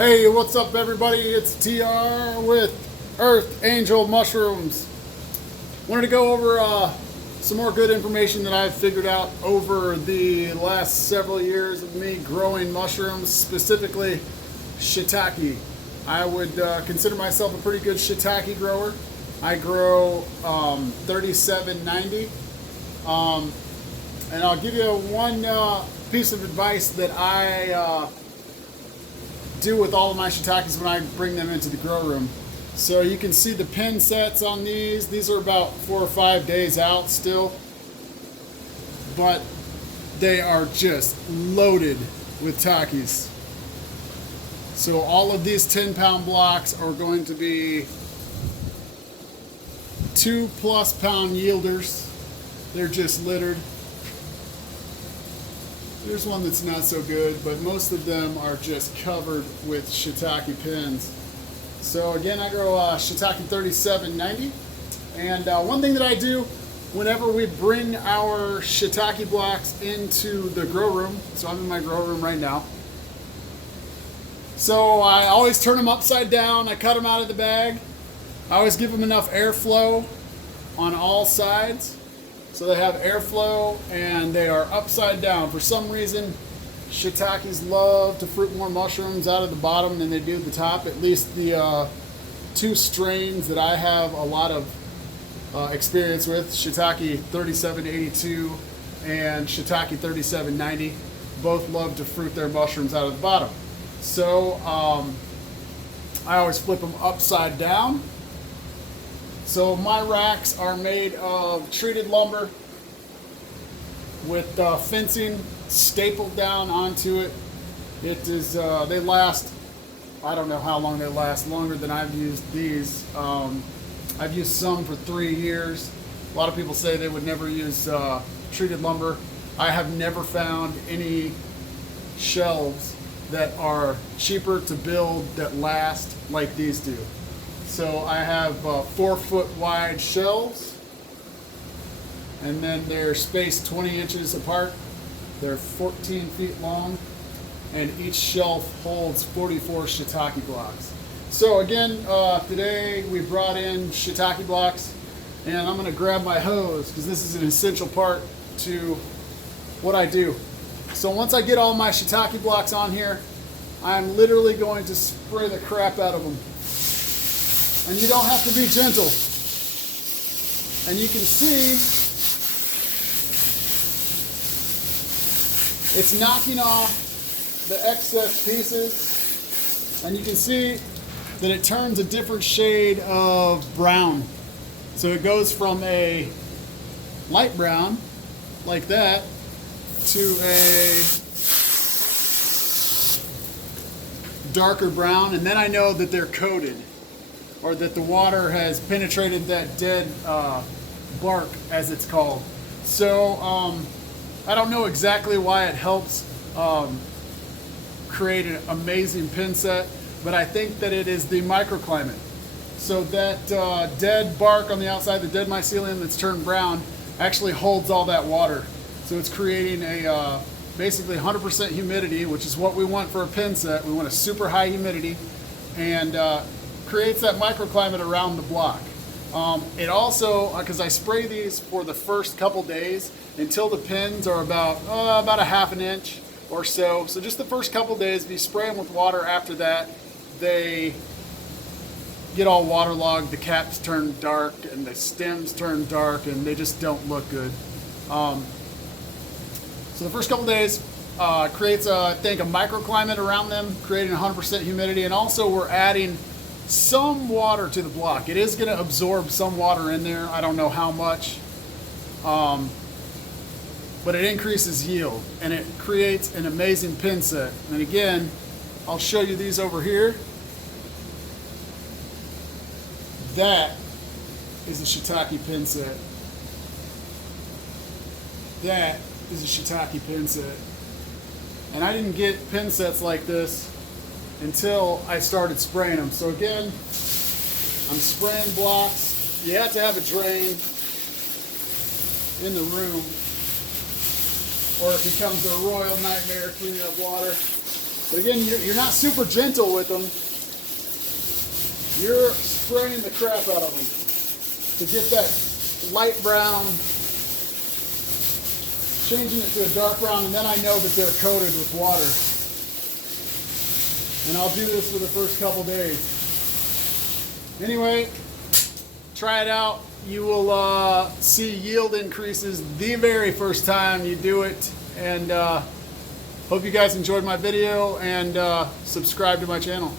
Hey, what's up, everybody? It's TR with Earth Angel Mushrooms. Wanted to go over some more good information that I've figured out over the last several years of me growing mushrooms, specifically shiitake. I would consider myself a pretty good shiitake grower. I grow 3790, and I'll give you one piece of advice that I do with all of my shiitakes when I bring them into the grow room. So you can see the pin sets on these. These are about 4 or 5 days out still, but they are just loaded with takis. So all of these 10-pound blocks are going to be 2+ pound yielders. They're just littered. There's one that's not so good, but most of them are just covered with shiitake pins. So again, I grow shiitake 3790, and one thing that I do whenever we bring our shiitake blocks into the grow room, so I'm in my grow room right now, so I always turn them upside down. I cut them out of the bag. I always give them enough airflow on all sides. So they have airflow and they are upside down. For some reason, shiitakes love to fruit more mushrooms out of the bottom than they do the top. At least the two strains that I have a lot of experience with, shiitake 3782 and shiitake 3790, both love to fruit their mushrooms out of the bottom. So I always flip them upside down. So my racks are made of treated lumber with fencing stapled down onto it. It is they last, I don't know how long they last, longer than I've used these. I've used some for 3 years. A lot of people say they would never use treated lumber. I have never found any shelves that are cheaper to build that last like these do. So I have 4-foot wide shelves, and then they're spaced 20 inches apart. They're 14 feet long, and each shelf holds 44 shiitake blocks. So again, today we brought in shiitake blocks, and I'm going to grab my hose because this is an essential part to what I do. So once I get all my shiitake blocks on here, I'm literally going to spray the crap out of them. And you don't have to be gentle. And you can see it's knocking off the excess pieces. And you can see that it turns a different shade of brown. So it goes from a light brown, like that, to a darker brown. And then I know that they're coated, or that the water has penetrated that dead bark, as it's called. So I don't know exactly why it helps create an amazing pin set, but I think that it is the microclimate. So that dead bark on the outside, the dead mycelium that's turned brown, actually holds all that water. So it's creating a basically 100% humidity, which is what we want for a pin set. We want a super high humidity, and creates that microclimate around the block. It also, because I spray these for the first couple days until the pins are about a ½ inch or so. So just the first couple days, if you spray them with water, after that, they get all waterlogged, the caps turn dark, and the stems turn dark, and they just don't look good. So the first couple days creates, I think, a microclimate around them, creating 100% humidity, and also we're adding some water to the block. It is going to absorb some water in there. I don't know how much, but it increases yield, and it creates an amazing pin set. And again, I'll show you these over here. That is a shiitake pin set. That is a shiitake pin set. And I didn't get pin sets like this until I started spraying them. So again, I'm spraying blocks. You have to have a drain in the room, or it becomes a royal nightmare cleaning up water. But again, you're not super gentle with them. You're spraying the crap out of them to get that light brown, changing it to a dark brown, and then I know that they're coated with water. And I'll do this for the first couple days. Anyway, try it out. You will see yield increases the very first time you do it. And hope you guys enjoyed my video, and subscribe to my channel.